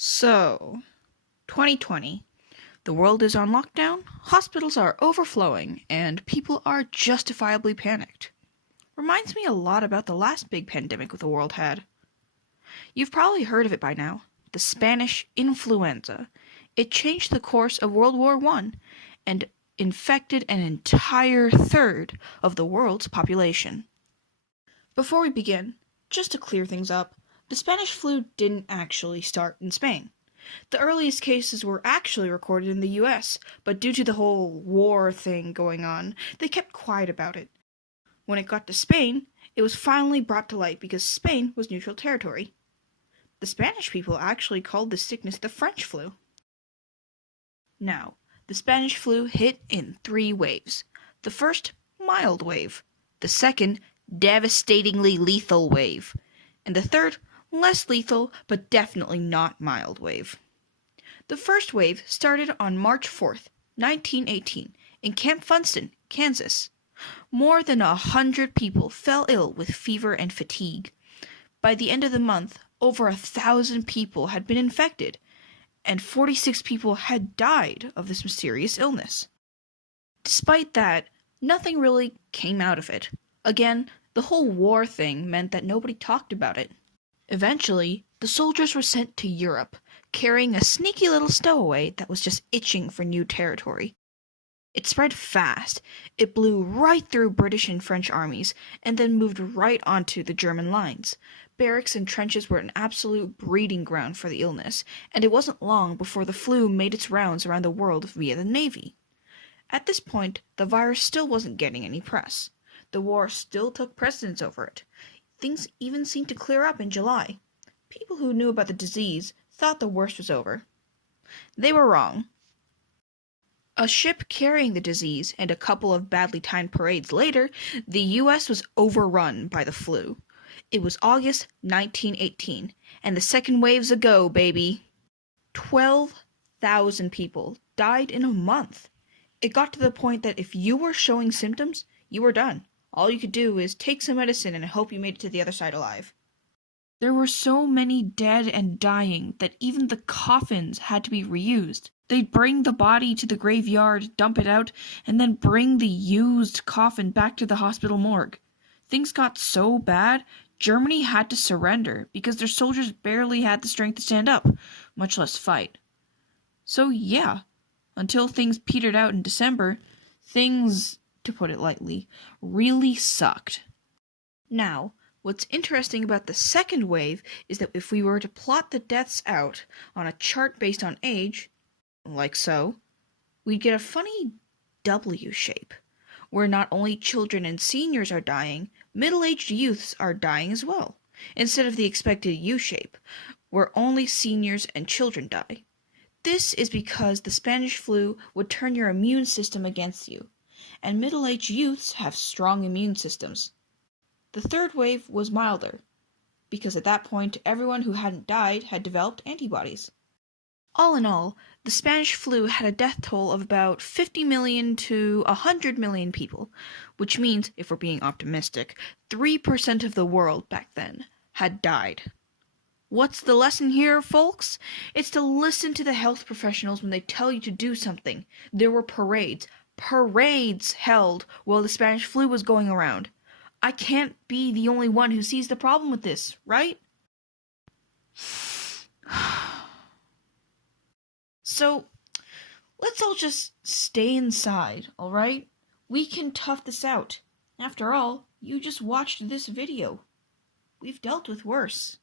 So, 2020. The world is on lockdown, hospitals are overflowing, and people are justifiably panicked. Reminds me a lot about the last big pandemic the world had. You've probably heard of it by now, the Spanish influenza. It changed the course of World War I and infected an entire third of the world's population. Before we begin, just to clear things up, the Spanish flu didn't actually start in Spain. The earliest cases were actually recorded in the US, but due to the whole war thing going on, they kept quiet about it. When it got to Spain, it was finally brought to light because Spain was neutral territory. The Spanish people actually called this sickness the French flu. Now, the Spanish flu hit in 3 waves. The first, mild wave. The second, devastatingly lethal wave. And the third, less lethal, but definitely not mild wave. The first wave started on March 4th, 1918, in Camp Funston, Kansas. More than 100 people fell ill with fever and fatigue. By the end of the month, over 1,000 people had been infected, and 46 people had died of this mysterious illness. Despite that, nothing really came out of it. Again, the whole war thing meant that nobody talked about it. Eventually, the soldiers were sent to Europe, carrying a sneaky little stowaway that was just itching for new territory. It spread fast. It blew right through British and French armies, and then moved right onto the German lines. Barracks and trenches were an absolute breeding ground for the illness, and it wasn't long before the flu made its rounds around the world via the Navy. At this point, the virus still wasn't getting any press. The war still took precedence over it. Things even seemed to clear up in July. People who knew about the disease thought the worst was over. They were wrong. A ship carrying the disease and a couple of badly timed parades later, the U.S. was overrun by the flu. It was August 1918, and the second wave's a go, baby. 12,000 people died in a month. It got to the point that if you were showing symptoms, you were done. All you could do is take some medicine and hope you made it to the other side alive. There were so many dead and dying that even the coffins had to be reused. They'd bring the body to the graveyard, dump it out, and then bring the used coffin back to the hospital morgue. Things got so bad, Germany had to surrender because their soldiers barely had the strength to stand up, much less fight. So yeah, until things petered out in December, things, to put it lightly, really sucked. Now, what's interesting about the second wave is that if we were to plot the deaths out on a chart based on age, like so, we'd get a funny W shape, where not only children and seniors are dying, middle-aged youths are dying as well, instead of the expected U shape, where only seniors and children die. This is because the Spanish flu would turn your immune system against you, and middle-aged youths have strong immune systems. The third wave was milder, because at that point everyone who hadn't died had developed antibodies. All in all, the Spanish flu had a death toll of about 50 million to 100 million people, which means, if we're being optimistic, 3% of the world back then had died. What's the lesson here, folks? It's to listen to the health professionals when they tell you to do something. There were parades held while the Spanish flu was going around. I can't be the only one who sees the problem with this, right? So, let's all just stay inside, alright? We can tough this out. After all, you just watched this video. We've dealt with worse.